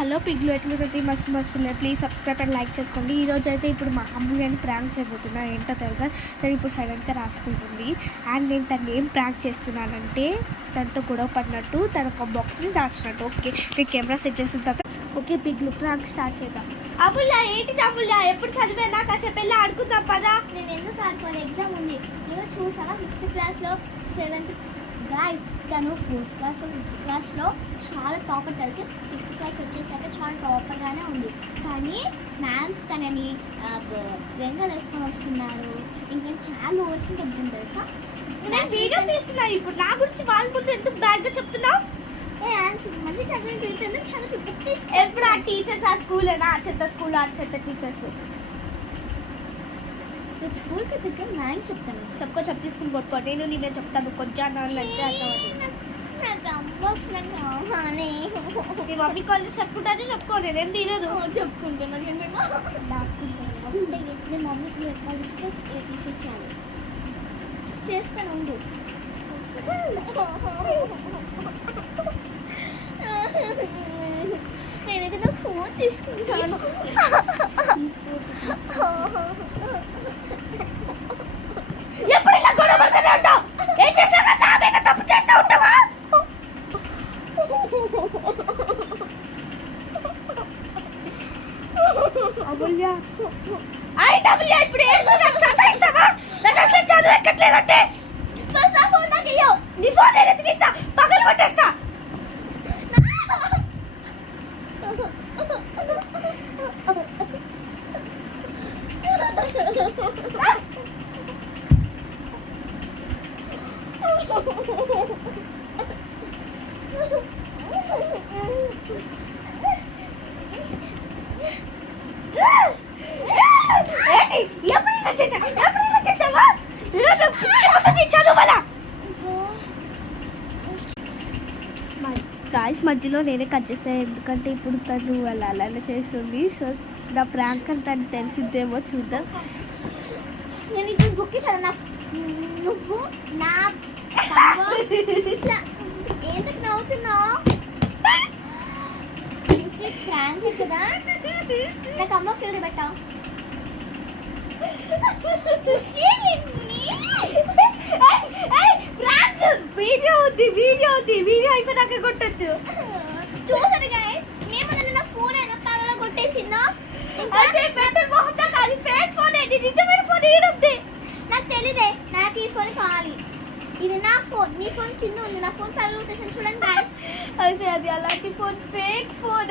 Hello పిగ్లు ఎట్లుంటుంది మస్తు మస్తులే. Please subscribe and like చేసుకోండి. ఈరోజు అయితే ఇప్పుడు మా అమ్ముని అని ప్రాంక్ చేయబోతున్నా. ఏంటో తెలుసా, తను ఇప్పుడు సడన్గా రాసుకుంటుంది. అండ్ నేను తను ఏం ప్రాంక్ చేస్తున్నానంటే తనతో గొడవ పడినట్టు తన ఒక బాక్స్ని దాచినట్టు. ఓకే, నేను కెమెరా సెట్ చేసిన తర్వాత ఓకే పిగ్లు ప్రాంక్ స్టార్ట్ చేద్దాం. అమ్ముల్లా ఏంటి అమ్ముల్లా, ఎప్పుడు చదివేనా కాసేపు వెళ్ళి ఆడుకుందాం పదా. నేను ఎందుకు ఆడుకోవాలి, ఎగ్జామ్ ఉంది. నేను చూసావా 5th క్లాస్లో 7th గాయస్ తను 4th క్లాస్లో 5th క్లాస్లో చాలా టాపర్ కలిసి 6th క్లాస్ వచ్చేసాక చాలా టాపర్గానే ఉంది. కానీ మ్యామ్స్ తనని వెంగలు వేసుకొని వస్తున్నారు. ఇంకా చాలా ఓవర్స్ చెప్తుంది తెలుసా. నేను వీడియో తీస్తున్నాను ఇప్పుడు, నా గురించి వాళ్ళ ముందు ఎందుకు బ్యాడ్గా చెప్తున్నావు? మంచి చదువు బుక్ తీసి ఎప్పుడు ఆ టీచర్స్ ఆ స్కూలేనా, చెత్త స్కూల్ ఆ చెత్త టీచర్స్. రేపు స్కూల్కి దగ్గర మ్యామ్ చెప్తాను. చెప్పి తీసుకుని కొట్టుకో. నేను నేనే చెప్తాను కొంచెం నాకు అన్బాక్స్ కావాలి. మీ మమ్మీ కాలేజ్ చెప్పుకుంటానే చెప్పుకో, నేనేం తీరదు. చెప్పుకుంటున్నాను నేను మమ్మీకి ఎక్కాలిస్తే తీసేసాను. చేస్తాను ఉండు. నేనైతే నా ఫోన్ తీసుకుంటాను. ఎప్పుడు ఇలా గొడవ పడుతూనే ఉంటావు? ఏం చేసావా? నా మీద తప్పు చేస్తా ఉంటావా? అమూల్య ఇప్పుడు ఏం చదివిస్తావా? నాకు అసలు చదువు ఎక్కట్లేదంటే నా ఫోన్ నాకు ఇయ్యో. నీ ఫోన్ నేను ఎత్తికిస్తా, పగలు కొట్టేస్తా. గాయస్ మధ్యలో నేనే కట్ చేస్తాను, ఎందుకంటే ఇప్పుడు తను అలా చేస్తుంది. సో నా ప్రాంక్ అని తను తెలిసిందేమో, చూద్దాం. నేను ఇప్పుడు బుక్ ఇచ్చాను. నువ్వు నా ఎందుకు నవ్వుతున్నావు? ప్రాంక్ కదా, నాకు అమ్మ ఫీల్డ్ పెట్టావు. వీడియో అయిపోయినాక కొట్టచ్చు. చూసారు గైస్, మేము నా ఫోన్ అయినా పగల కొట్టేసిందా. నాకు తెలియదే, నాకు ఈ ఫోన్ కావాలి. ఇది నా ఫోన్, నీ ఫోన్ కింద ఉంది. నా ఫోన్ పగల కొట్టేసాను చూడండి గైస్. అది అలాంటి ఫోన్ ఫేక్ ఫోన్.